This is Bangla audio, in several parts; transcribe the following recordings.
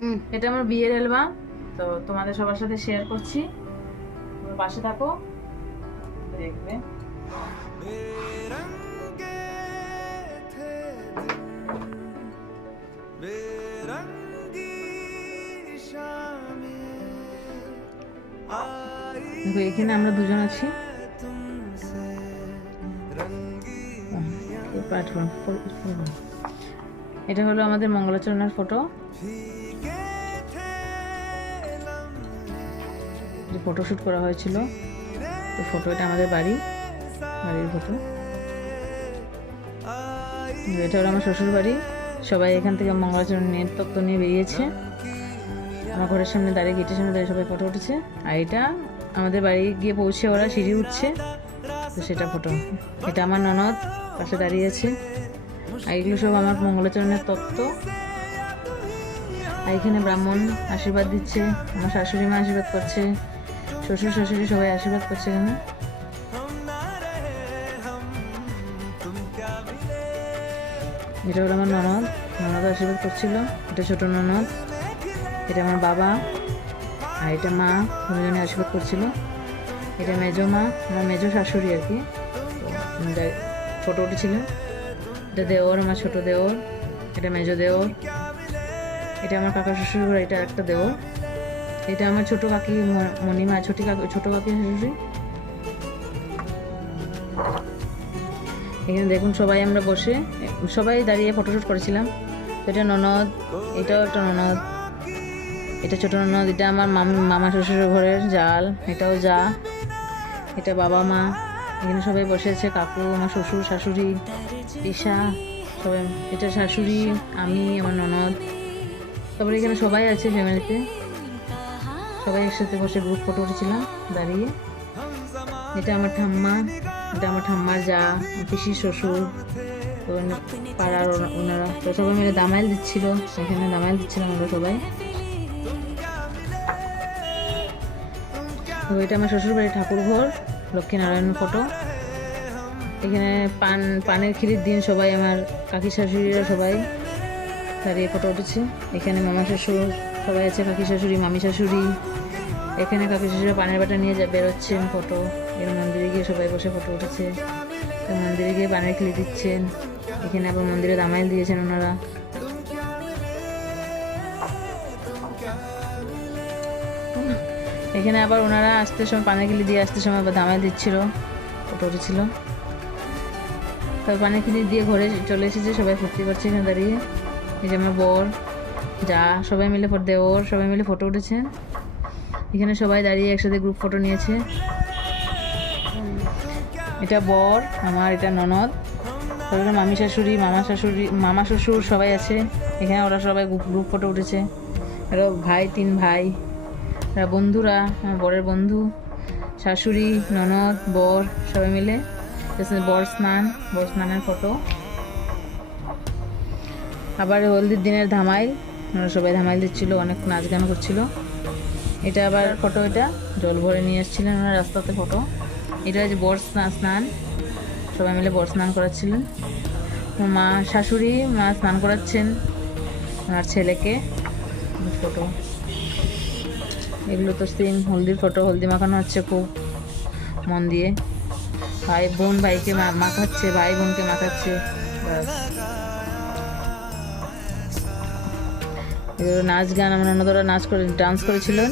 হুম। এটা আমার বিয়ের অ্যালবাম তো তোমাদের সবার সাথে শেয়ার করছি। পাশে থাকো। দেখবে। দেখো এখানে আমরা দুজন আছি। এটা হলো আমাদের মঙ্গলাচরণের ফটো যে ফটোশ্যুট করা হয়েছিল, তো ফটো এটা আমাদের বাড়ি, বাড়ির ফটো এটা হলো আমার শ্বশুর বাড়ি। সবাই এখান থেকে মঙ্গলাচরণ নিয়ে তত্ত্ব নিয়ে বেরিয়েছে। আমার ঘরের সামনে দাঁড়িয়ে গেটের সামনে দাঁড়িয়ে সবাই ফটো উঠেছে। আর এটা আমাদের বাড়ি গিয়ে পৌঁছে ওরা সিঁড়ি উঠছে। তো সেটা ফটো এটা আমার ননদ, পাশে দাঁড়িয়ে আছে। আর এগুলো সব আমার মঙ্গলাচরণের তত্ত্ব। আর এখানে ব্রাহ্মণ আশীর্বাদ দিচ্ছে, আমার শাশুড়ি মা আশীর্বাদ করছে। শ্বশুর শাশুড়ি সবাই আশীর্বাদ করছে এখানে এটা হলো আমার ননদ ননদ আশীর্বাদ করছিল এটা ছোট ননদ এটা আমার বাবা আর এটা মা দুজনে আশীর্বাদ করছিল এটা মেজো মা আমার মেজো শাশুড়ি আর কি ফটো উঠেছিল এটা দেওর আমার ছোট দেওর এটা মেজো দেওর এটা আমার কাকা শ্বশুর এটা একটা দেওর এটা আমার ছোট কাকি ম- মণিমা ছোটি কাকি ছোট কাকি শাশুড়ি এখানে দেখুন সবাই আমরা বসে, সবাই দাঁড়িয়ে ফটোশ্যুট করেছিলাম। এটা ননদ, এটাও একটা ননদ। এটা ছোট ননদ, এটা আমার মাম- মামা শ্বশুর ঘরের জাল, এটাও যা। এটা বাবা মা। এখানে সবাই বসে আছে কাকু, আমার শ্বশুর, শাশুড়ি, ঈশা, সবাই এটা শাশুড়ি, আমি, আমার ননদ। তারপরে এখানে সবাই আছে ফ্যামিলিতে সবাই একসাথে বসে গ্রুপ ফটো উঠেছিলাম, দাঁড়িয়ে। এটা আমার ঠাম্মা, এটা আমার ঠাম্মার যা, পিসির শ্বশুর পাড়ার ওনারা। তো সবাই মিলে দামাইল দিচ্ছিল, এখানে দামাইল দিচ্ছিলাম আমরা সবাই। তো এটা আমার শ্বশুর বাড়ির ঠাকুর ঘর লক্ষ্মীনারায়ণ ফটো। এখানে পান, পানের ক্ষীরির দিন সবাই, আমার কাকি শাশুড়িরা সবাই দাঁড়িয়ে ফটো উঠেছে। এখানে মামা শ্বশুর সবাই আছে, কাকি শাশুড়ি, মামি শাশুড়ি। এখানে কাকি শাশুড়ি পানের বাটা নিয়ে যা বেরোচ্ছেন ফটো। এর মন্দিরে গিয়ে সবাই বসে ফটো উঠেছে। তো মন্দিরে গিয়ে পানের খিলি দিচ্ছেন। এখানে আবার মন্দিরে দামাইল দিয়েছেন ওনারা। এখানে আবার ওনারা আসতে সময় পানের খিলি দিয়ে আসতে সময় আবার দামাইল দিচ্ছিল। ফটো উঠেছিল। তারপর পানের খিলি দিয়ে ঘরে চলে এসেছে, সবাই ফুর্তি করছে এখানে দাঁড়িয়ে। এই যে আমার বর। যা, সবাই মিলে ফটো দেওর, সবাই মিলে ফটো উঠেছেন এখানে সবাই দাঁড়িয়ে একসাথে গ্রুপ ফটো নিয়েছে। এটা বর, আমার এটা ননদ। তারপরে মামি শাশুড়ি, মামা শাশুড়ি, মামা শ্বশুর সবাই আছে। এখানে ওরা সবাই গ্রুপ ফটো উঠেছে। আরও ভাই, তিন ভাই। বন্ধুরা, আমার বরের বন্ধু, শাশুড়ি, ননদ, বর, সবাই মিলে। বর স্নান, বর স্নানের ফটো আবার হলদির দিনের ধামাইল। ওরা সবাই ধামাইল দিচ্ছিল অনেক নাচ গান করছিল। এটা আবার ফটো এটা, জল ভরে নিয়ে এসেছিলেন ওনার রাস্তাতে ফটো এটা হচ্ছে বর স্নান স্নান। সবাই মিলে বর স্নান করাচ্ছিলেন। মা, শাশুড়ি, মা স্নান করাচ্ছেন ওনার ছেলেকে। ফটো এগুলো তো সেম হলদির ফটো হলদি মাখানো হচ্ছে খুব মন দিয়ে। ভাই বোন ভাইকে মাখাচ্ছে, ভাই বোনকে মাখাচ্ছে, ব্যাস। নাচ গান, আমার অন্যদরা নাচ করে ডান্স করেছিলেন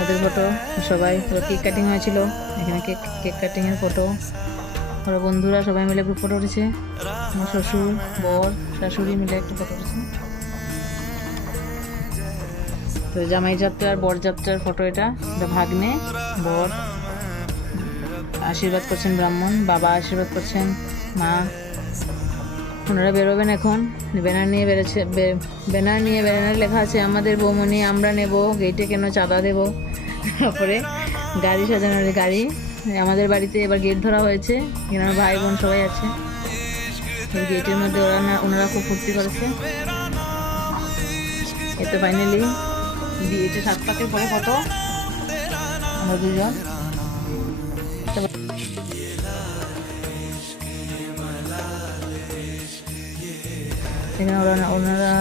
ওদের ফটো সবাই কেক কাটিং হয়েছিল। এখানে কেক কেক কাটিংয়ের ফটো ওরা বন্ধুরা সবাই মিলে গ্রুপ ফটো উঠেছে। আমার শ্বশুর, বর, শাশুড়ি মিলে একটা ফটো উঠেছে। তো জামাই যাত্রার, বর যাত্রার ফটো এটা এটা ভাগ্নে, বর। আশীর্বাদ করছেন ব্রাহ্মণ, বাবা আশীর্বাদ করছেন, মা। ওনারা বেরোবেন এখন। ব্যানার নিয়ে বেরোচ্ছে ব্যানার নিয়ে ব্যানার লেখা আছে, আমাদের বৌমনি, আমরা নেব গেটে কেন চাঁদা দেব? তারপরে গাড়ি সাজানোর গাড়ি। আমাদের বাড়িতে এবার গেট ধরা হয়েছে। এখানে ভাই বোন সবাই আছে। গেটের মধ্যে ওরা ওনারা খুব ফুর্তি করেছে। এতে ফাইনালি বিয়েতে সাত পাকের পরে কত? আমরা দুজন। এখানে ওনারা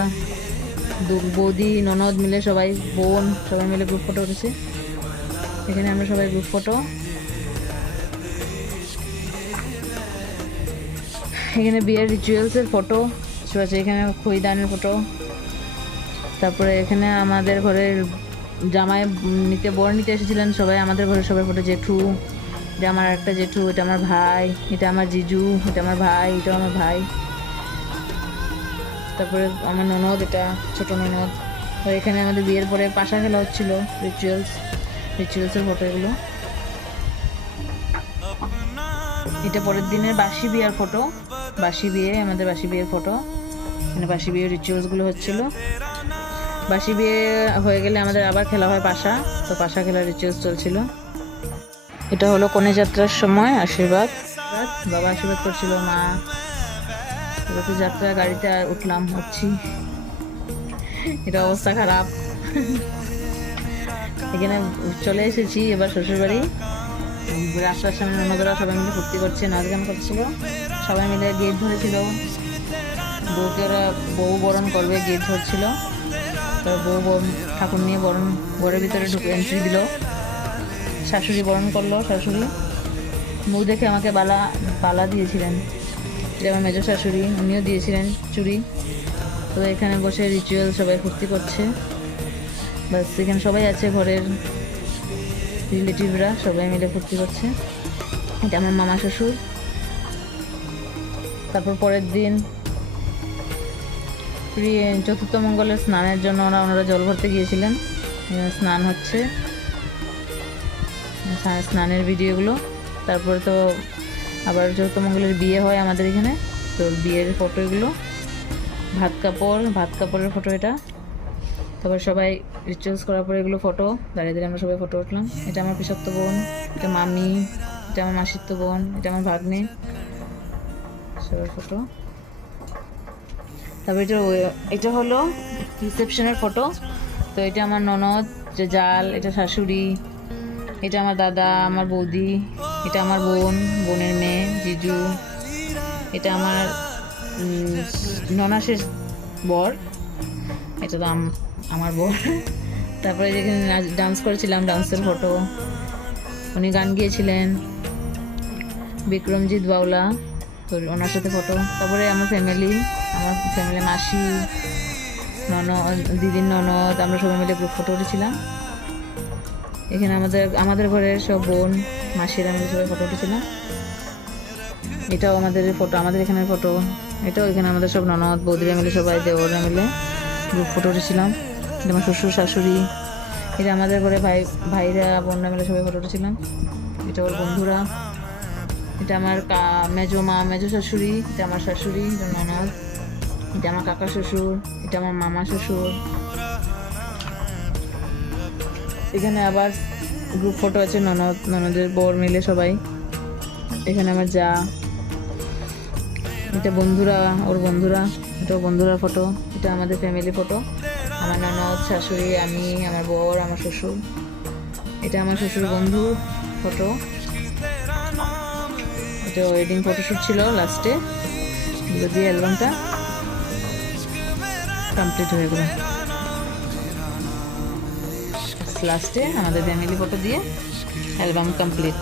বৌদি, ননদ মিলে সবাই, বোন, সবাই মিলে গ্রুপ ফটো উঠেছে। এখানে আমরা সবাই গ্রুপ ফটো এখানে বিয়ের রিচুয়ালসের ফটো আছে, এখানে খইদানের ফটো তারপরে এখানে আমাদের ঘরের জামাই নিতে, বর নিতে এসেছিলেন সবাই, আমাদের ঘরে সবাই ফটো জেঠু, এটা আমার একটা জেঠু, এটা আমার ভাই, এটা আমার জিজু, এটা আমার ভাই এটা আমার ভাই। তারপরে আমার ননদ, এটা ছোট ননদ। আর এখানে আমাদের বিয়ের পরে পাশা খেলা হচ্ছিল রিচুয়ালস রিচুয়ালসের ফটো এগুলো। এটা পরের দিনের বাসি বিয়ের ফটো বাসি বিয়ে, আমাদের বাসি বিয়ের ফটো এখানে বাসি বিয়ের রিচুয়ালসগুলো হচ্ছিল। বাসি বিয়ে হয়ে গেলে আমাদের আবার খেলা হয় পাশা, তো পাশা খেলার রিচুয়ালস চলছিল। এটা হলো কনে যাত্রার সময়, আশীর্বাদ। বাবা আশীর্বাদ করছিল, মা এবার তো যাত্রা গাড়িতে আর উঠলাম হচ্ছি এটা অবস্থা খারাপ। এখানে চলে এসেছি, এবার শ্বশুরবাড়ি। রাস্তার সামনে অন্যদের সবাই মিলে ফুর্তি করছে, নাচ গান করছিল। সবাই মিলে গেট ধরেছিল। বউকে ওরা বউ বরণ করবে, গেট ধরছিল। তো বউ ঠাকুর নিয়ে বরণ, ঘরের ভিতরে ঢুকে এন্ট্রি দিল। শাশুড়ি বরণ করল, শাশুড়ি। মুখ দেখে আমাকে বালা বালা দিয়েছিলেন। এটা আমার মেজো শাশুড়ি উনিও দিয়েছিলেন চুড়ি। তো এখানে বসে রিচুয়াল সবাই ফুর্তি করছে। বাস, এখানে সবাই আছে, ঘরের রিলেটিভরা সবাই মিলে ফুর্তি করছে। এটা আমার মামা শ্বশুর। তারপর পরের দিন চতুর্থ মঙ্গলের স্নানের জন্য ওরা, ওনারা জল ভরতে গিয়েছিলেন। স্নান হচ্ছে। স্নানের ভিডিওগুলো তারপরে তো আবার চতুর্থ মঙ্গলের বিয়ে হয় আমাদের এখানে, তো বিয়ের ফটো এগুলো। ভাত কাপড়, ভাত কাপড়ের ফটো এটা। তারপর সবাই রিচুয়ালস করার পরে এগুলো ফটো দাঁড়িয়ে দাঁড়িয়ে আমরা সবাই ফটো উঠলাম। এটা আমার পিসত্ব বোন, এটা মামি, এটা আমার মাসিত্ব বোন, এটা আমার ভাগ্নে। সবার ফটো তারপর এটা এটা হলো রিসেপশনের ফটো তো এটা আমার ননদ যে জাল, এটা শাশুড়ি, এটা আমার দাদা, আমার বৌদি। এটা আমার বোন, বোনের মেয়ে, জিজু। এটা আমার ননাসের বর। এটা তো আমার বর। তারপরে যেখানে ডান্স করেছিলাম, ডান্সের ফটো। উনি গান গিয়েছিলেন। বিক্রমজিৎ বাউলা তো ওনার সাথে ফটো। তারপরে আমার ফ্যামিলি আমার ফ্যামিলি মাসি ননদ দিদির ননদ, আমরা সবাই মিলে গ্রুপ ফটো উঠেছিলাম। এখানে আমাদের আমাদের ঘরের সব বোন। মাসিরা মিলে সবাই ফটো উঠেছিলাম, এটাও আমাদের ফটো আমাদের এখানের ফটো এটাও এখানে আমাদের সব ননদ, বৌদিরা মিলে, সবাই দেওরা মিলে গ্রুপ ফটো উঠেছিলাম। এটা আমার শ্বশুর, শাশুড়ি, এটা আমাদের ঘরে ভাই, ভাইরা, বোনরা মিলে সবাই ফটো উঠেছিলাম। এটা ওর বন্ধুরা, এটা আমার কা, মেজো মা, মেজো শাশুড়ি, এটা আমার শাশুড়ি, এটা ননদ, এটা আমার কাকা শ্বশুর, এটা আমার মামা শ্বশুর। এখানে আবার গ্রুপ ফটো আছে ননদ ননদের বর মিলে সবাই। এখানে আমার যা। এটা বন্ধুরা, ওর বন্ধুরা, এটা বন্ধুরা ফটো এটা আমাদের ফ্যামিলি ফটো আমার ননদ শাশুড়ি, আমি, আমার বর, আমার শ্বশুর। এটা আমার শ্বশুর বন্ধুর ফটো এটা ওয়েডিং ফটোশ্যুট ছিল লাস্টে যদি অ্যালবামটা কমপ্লিট হয়ে গেল। লাস্টে আমাদের ফ্যামিলি ফটো দিয়ে অ্যালবাম কমপ্লিট